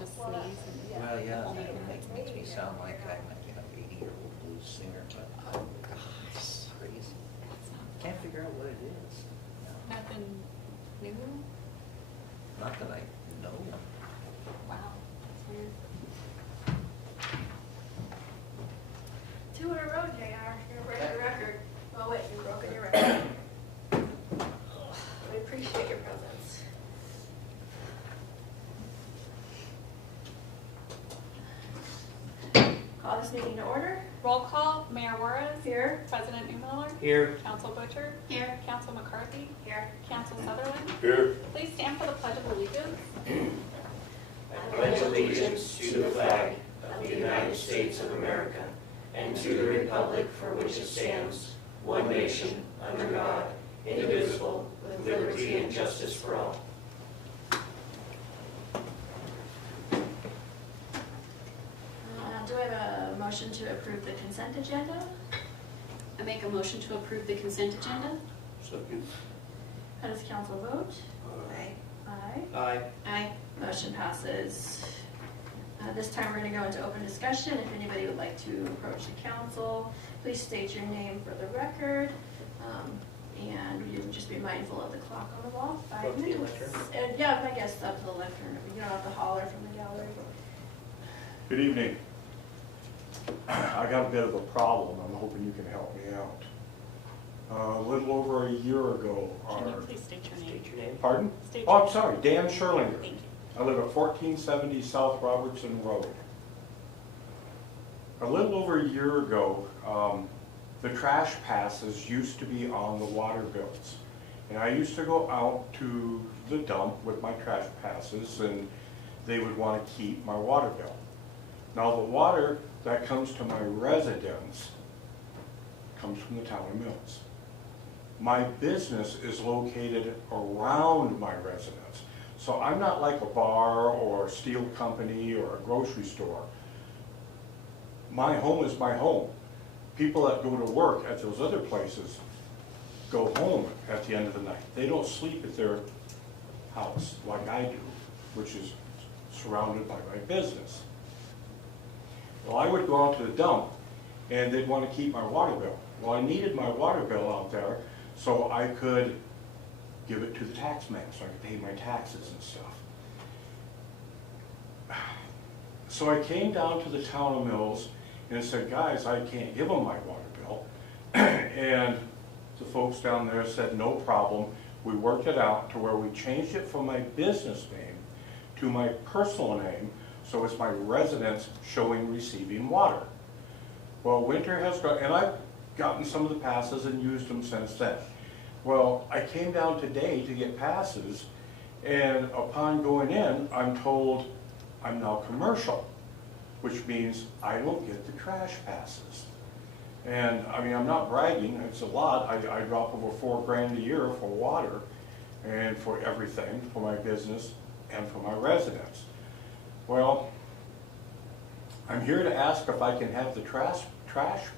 just sneeze and Well, yeah, only it hear makes me sound like I'm an 80-year-old blues singer, but Oh, gosh. it's crazy. That's not Can't figure out what it is. No. nothing new? Not that I know. Wow, that's weird. 2 in a row, JR. You're gonna break the record. Oh wait, you've broken your record. We appreciate your presence. Call this meeting to order. Roll call, Mayor Juarez. Here. President Newmiller. Here. Council Butcher. Here. Council McCarthy. Here. Council Sutherland. Here. Please stand for the Pledge of Allegiance. I pledge allegiance to the flag of the United States of America and to the republic for which it stands, one nation, under God, indivisible, with liberty and justice for all. Do I have a motion to approve the consent agenda? I make a motion to approve the consent agenda. Second. How does council vote? Aye. Aye. Aye. Aye. Motion passes. This time we're going to go into open discussion. If anybody would like to approach the council, please state your name for the record. And you would just be mindful of the clock on the wall, 5 Up to you, minutes. my turn. And yeah, I guess up to the left turn. You don't have to holler from the gallery. Good evening. I got a bit of a problem. I'm hoping you can help me out. A little over a year ago, Can you our... please state your name? State your name. Pardon? State Oh, your- I'm sorry, Dan Scherlinger. Thank you. I live at 1470 South Robertson Road. A little over a year ago, the trash passes used to be on the water bills. And I used to go out to the dump with my trash passes and they would want to keep my water bill. Now the water that comes to my residence comes from the town of Mills. My business is located around my residence. So I'm not like a bar or a steel company or a grocery store. My home is my home. People that go to work at those other places go home at the end of the night. They don't sleep at their house like I do, which is surrounded by my business. Well, I would go out to the dump and they'd want to keep my water bill. Well, I needed my water bill out there so I could give it to the tax man so I could pay my taxes and stuff. So I came down to the town of Mills and said, guys, I can't give them my water bill. And the folks down there said, no problem. We worked it out to where we changed it from my business name to my personal name, so it's my residence showing receiving water. Well, winter has gone, and I've gotten some of the passes and used them since then. Well, I came down today to get passes, and upon going in, I'm told I'm now commercial, which means I don't get the trash passes. And I mean, I'm not bragging, it's a lot. I drop over $4 grand a year for water and for everything, for my business and for my residence. Well, I'm here to ask if I can have the trash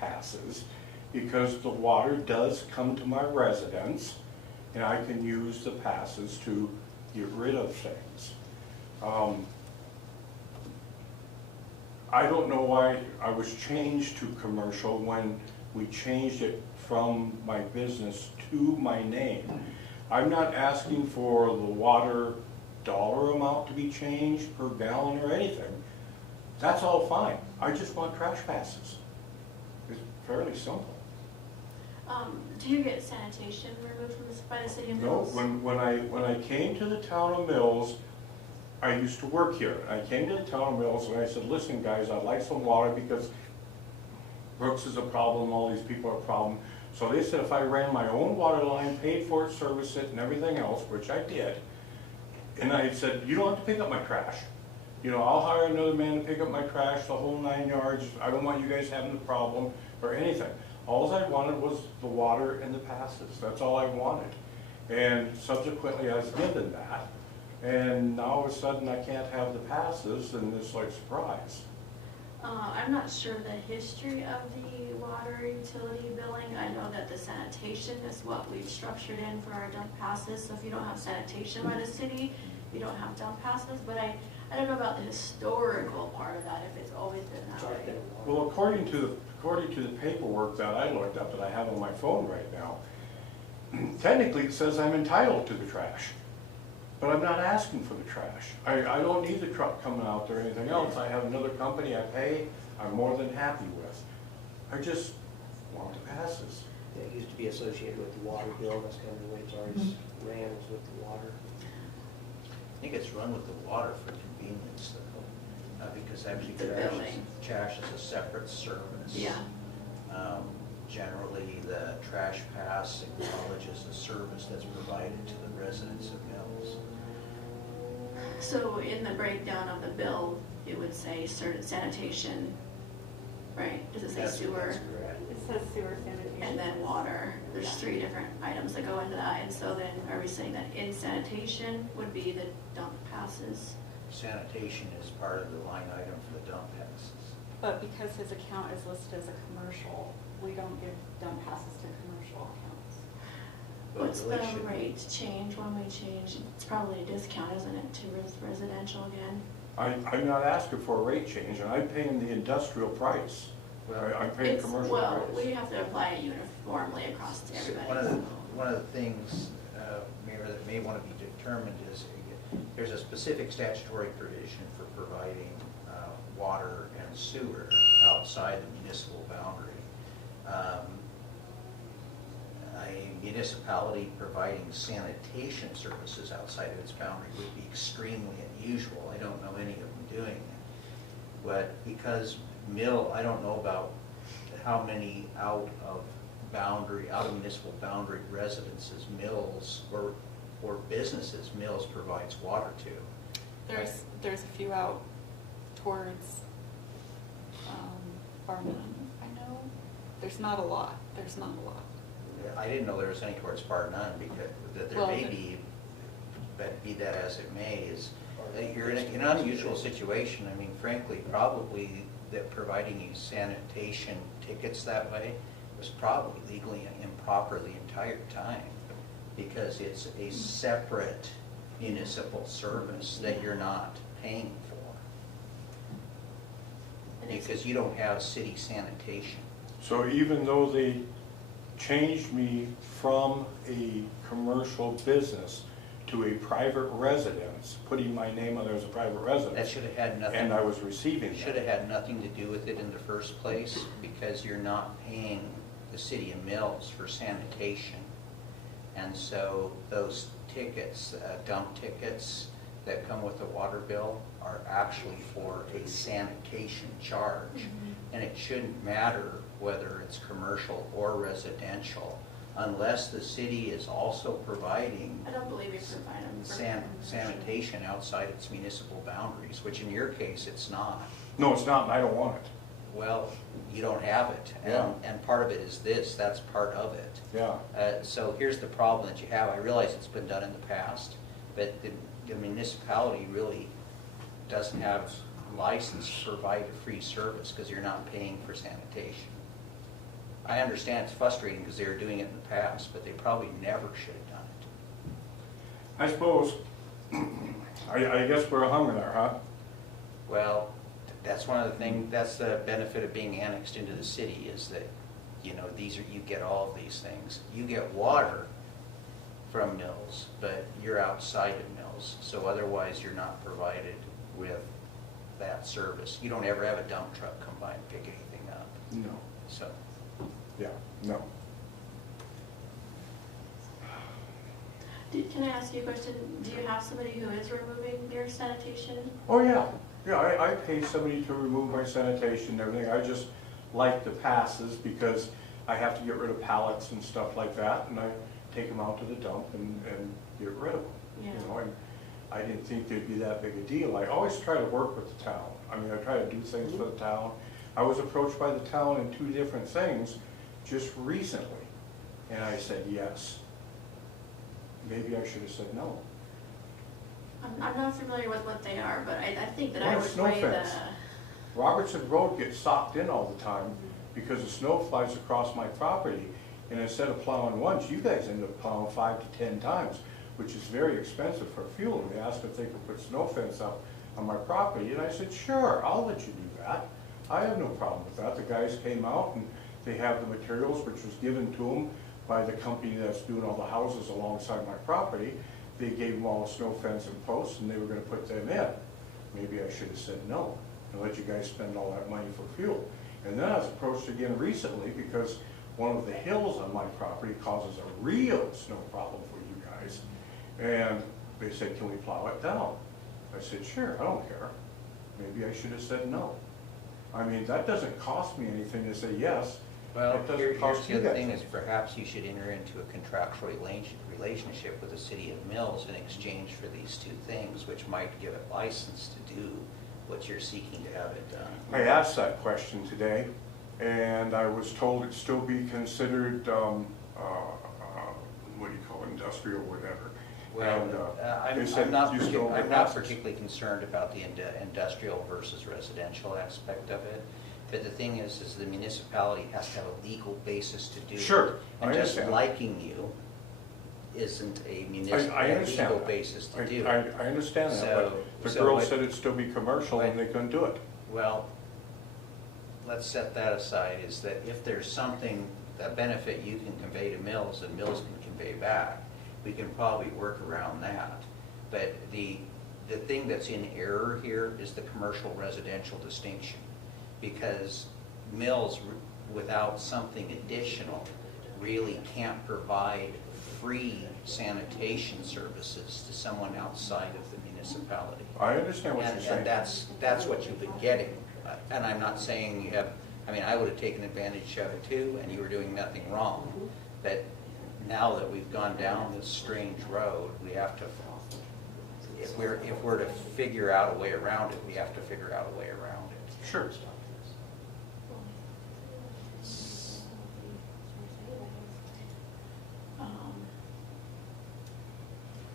passes because the water does come to my residence and I can use the passes to get rid of things. I don't know why I was changed to commercial when we changed it from my business to my name. I'm not asking for the water dollar amount to be changed per gallon or anything. That's all fine. I just want trash passes. It's fairly simple. Do you get sanitation removed from this by the city of No, Mills? when I came to the town of Mills, I used to work here. I came to the town of Mills and I said, listen guys, I'd like some water because Brooks is a problem, all these people are a problem. So they said if I ran my own water line, paid for it, serviced it and everything else, which I did, and I said, you don't have to pick up my trash. You know, I'll hire another man to pick up my trash, the whole 9 yards. I don't want you guys having a problem or anything. All I wanted was the water and the passes. That's all I wanted. And subsequently I was given that. And now all of a sudden I can't have the passes and it's like surprise. I'm not sure the history of the water utility billing. I know that the sanitation is what we've structured in for our dump passes. So if you don't have sanitation by the city, you don't have dump passes. But I don't know about the historical part of that, if it's always been that way. Well, according to the paperwork that I looked up, that I have on my phone right now, technically it says I'm entitled to the trash, but I'm not asking for the trash. I don't need the truck coming out there or anything else. I have another company I pay, I'm more than happy with. I just want the passes. It used to be associated with the water bill, that's kind of the way it's always ran, was with the water. I think it's run with the water for convenience though, because actually The billing. trash is a separate service. Yeah. Generally, the trash pass acknowledges the service that's provided to the residents of Mills. So in the breakdown of the bill, it would say certain sanitation, right? Does it say That's sewer? correct. It says sewer sanitation. And then water. There's 3 different items that go into that. And so then are we saying that in sanitation would be the dump passes? Sanitation is part of the line item for the dump passes. But because his account is listed as a commercial, we don't give dump passes to commercial accounts. But What's really the should- rate change when we change? It's probably a discount, isn't it, to residential again? I'm not asking for a rate change, and I'm paying the industrial price. I'm paying commercial Well, price. we have to apply it uniformly across to So everybody. one of the things, Mayor, that may want to be determined is there's a specific statutory provision for providing water and sewer outside the municipal boundary. A municipality providing sanitation services outside of its boundary would be extremely unusual. I don't know any of them doing it. But because I don't know about how many out of municipal boundary residences Mills or businesses Mills provides water to. There's a few out towards Barnum, I know. There's not a lot. I didn't know there was any towards Bar None, because that there Well, may be, but be that as it may, you're in an unusual situation. I mean, frankly, probably that providing you sanitation tickets that way was probably legally improper the entire time, because it's a separate municipal service that you're not paying for, And it's- because you don't have city sanitation. So even though they changed me from a commercial business to a private residence, putting my name on there as a private That residence, should have had nothing. and I was receiving Should that. have had nothing to do with it in the first place, because you're not paying the city of Mills for sanitation. And so those tickets, dump tickets that come with the water bill are actually for a sanitation charge. And it shouldn't matter whether it's commercial or residential, unless the city is also providing I don't believe we provide them. for- sanitation outside its municipal boundaries, which in your case, it's not. No, it's not, and I don't want it. Well, you don't have it, Yeah. and part of it is that's part of it. Yeah. So here's the problem that you have. I realize it's been done in the past, but the municipality really doesn't have license to provide a free service because you're not paying for sanitation. I understand it's frustrating because they were doing it in the past, but they probably never should have done it. I suppose, I guess we're hung there, huh? Well, that's one of the things, that's the benefit of being annexed into the city, is that, you get all of these things. You get water from Mills, but you're outside of Mills, so otherwise you're not provided with that service. You don't ever have a dump truck come by and pick anything up, No. so. Yeah, no. Can I ask you a question? Do you have somebody who is removing your sanitation? Oh, yeah. Yeah, I pay somebody to remove my sanitation and everything. I just like the passes because I have to get rid of pallets and stuff like that, and I take them out to the dump and get rid of them. Yeah. You know, and I didn't think it'd be that big a deal. I always try to work with the town. I mean, I try to do things for the town. I was approached by the town in 2 different things just recently, and I said yes. Maybe I should have said no. I'm not familiar with what they are, but I think that I Well, would snow weigh the, fence. Robertson Road gets socked in all the time because the snow flies across my property, and instead of plowing once, you guys end up plowing 5 to 10 times, which is very expensive for fuel. And they asked if they could put snow fence up on my property? And I said, sure, I'll let you do that. I have no problem with that. The guys came out and they have the materials, which was given to them by the company that's doing all the houses alongside my property. They gave them all a snow fence and posts, and they were gonna put them in. Maybe I should have said no, and let you guys spend all that money for fuel. And then I was approached again recently because one of the hills on my property causes a real snow problem for you guys. And they said, can we plow it down? I said, sure, I don't care. Maybe I should have said no. I mean, that doesn't cost me anything to say yes. Well, It doesn't here's cost the you other guys thing is anything. perhaps you should enter into a contractual relationship with the city of Mills in exchange for these two things, which might give it license to do what you're seeking to have it done. I asked that question today, and I was told it'd still be considered, what do you call it, industrial, whatever. Well, And, I'm they said not you still I'm get not license. particularly concerned about the industrial versus residential aspect of it. But the thing is the municipality has to have a legal basis to do it. Sure, I And just understand. liking you isn't a I municipal understand legal that. basis to do I it. understand that, So- but the so girl what- said it'd still be commercial and they couldn't do it. Well, let's set that aside, is that if there's something, a benefit you can convey to Mills and Mills can convey back, we can probably work around that. But the thing that's in error here is the commercial residential distinction. Because Mills, without something additional, really can't provide free sanitation services to someone outside of the municipality. I understand what you're saying. And that's what you've been getting. And I'm not saying you have, I mean, I would have taken advantage of it too, and you were doing nothing wrong. But now that we've gone down this strange road, we have to, if we're to figure out a way around it, we have to figure out a way around it. Sure.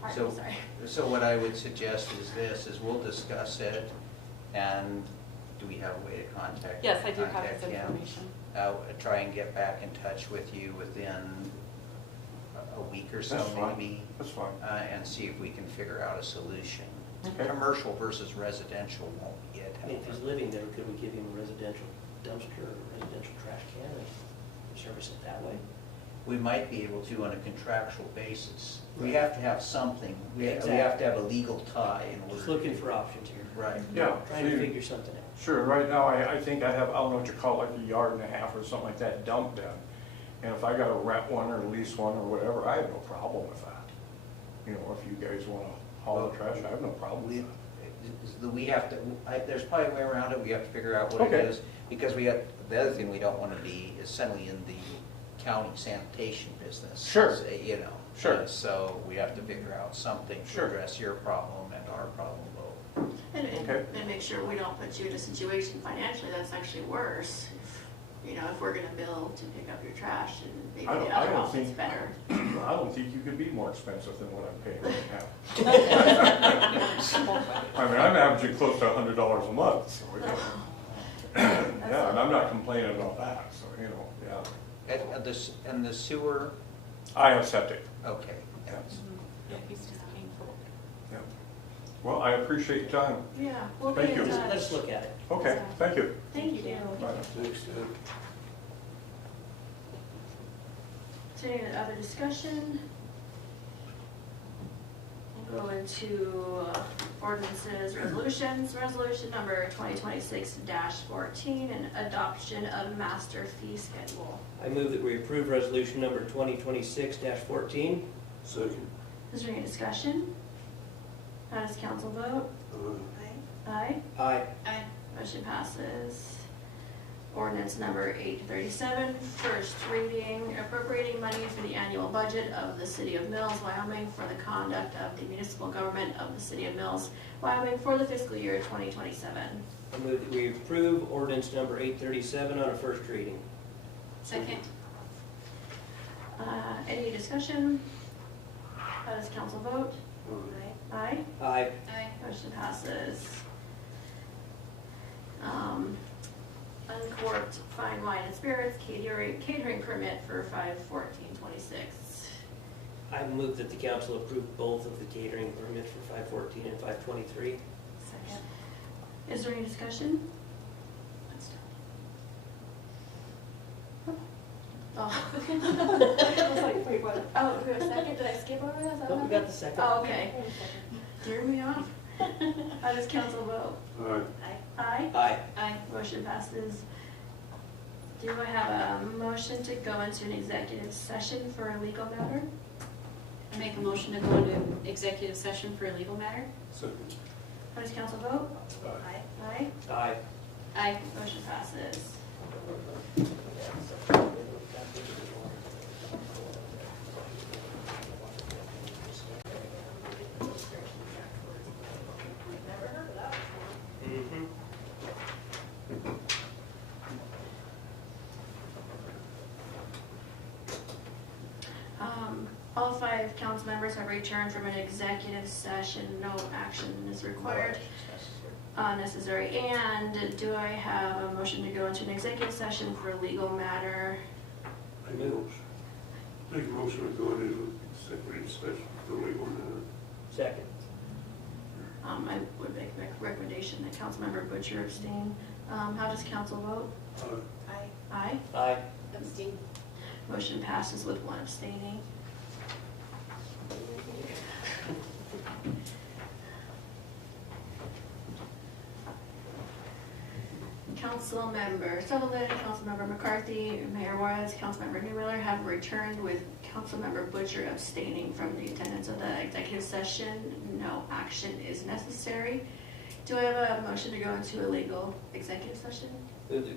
Pardon, sorry. So what I would suggest is this, is we'll discuss it, and do we have a way to contact? Yes, I do have contact his him? information. Try and get back in touch with you within a week or so That's fine. maybe. That's fine. And see if we can figure out a solution. Okay. Commercial versus residential won't be it, I mean, if he's however. living there, could we give him a residential dumpster or a residential trash can and service it that way? We might be able to on a contractual basis. We have to have something, we have to Exactly. have a legal tie in order. Just looking for options here. Right. Yeah. Trying to see, figure something out. Sure, right now, I think I have, I don't know what you call it, like a yard and a half or something like that dumped in. And if I gotta rent one or lease one or whatever, I have no problem with that. You know, if you guys wanna haul the trash, I have no problem with that. We have to, there's probably a way around it, we have to figure out what it Okay. is. Because we got, the other thing we don't want to be is suddenly in the county sanitation business. Sure. You know. Sure. So we have to figure out something to Sure. address your problem and our problem both. Okay. And make sure we don't put you in a situation financially that's actually worse. If, you know, if we're gonna bill to pick up your trash and maybe I the don't- other I don't option's think- better. I don't think you could be more expensive than what I'm paying right now. I mean, I'm averaging close to $100 a month, so, you know. Yeah, and I'm not complaining about that, so, you know, yeah. And the sewer, I have septic. okay. Yeah, he's just paying for it. Yeah. Well, I appreciate your time. Yeah, we'll be Thank in you. touch. Let's look at it. Okay, thank you. Thank you, Dan. Bye. Is there any other discussion? We'll go into ordinances, resolutions. Resolution number 2026-14 and adoption of master fee schedule. I move that we approve resolution number 2026-14. Second. Is there any discussion? How does council vote? Aye. Aye. Aye. Motion passes. Ordinance number 837, first reading, appropriating money for the annual budget of the City of Mills, Wyoming for the conduct of the municipal government of the City of Mills, Wyoming for the fiscal year 2027. I move that we approve ordinance number 837 on a first reading. Second. Any discussion? How does council vote? Aye. Aye. Aye. Motion passes. Uncorked fine wine and spirits catering permit for 5/14/26. I move that the council approve both of the catering permits for 514 and 523. Second. Is there any discussion? Oh. I was like, wait, what? Oh, we have a second? Did I skip over that? Is that Nope, what we got the second. Oh, okay. Steer me off. How does council vote? Aye. Aye. Aye. Motion passes. Do I have a motion to go into an executive session for a legal matter? I make a motion to go into executive session for a legal matter. How does council vote? Aye. Aye. Aye. Motion passes. Mm-hmm. All 5 council members have returned from an executive session. No action is required. Necessary. And do I have a motion to go into an executive session for a legal matter? Make a motion to go into executive session for legal matter. Second. I would make a recommendation that Councilmember Butcher abstain. How does council vote? Aye. Aye. Abstain. Motion passes with 1 abstaining. Councilmember Sutherland, Councilmember McCarthy, Mayor Juarez, Councilmember Newmiller have returned with Councilmember Butcher abstaining from the attendance of the executive session. No action is necessary. Do I have a motion to go into a legal executive session?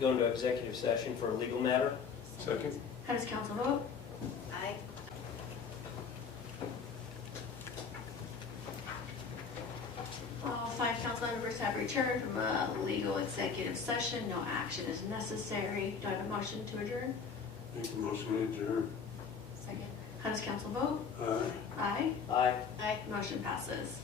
Go into executive session for a legal matter. Second? How does council vote? Aye. All 5 council members have returned from a legal executive session. No action is necessary. Do I have a motion to adjourn? Make a motion to adjourn. Second. How does council vote? Aye. Aye. Aye. Aye. Motion passes.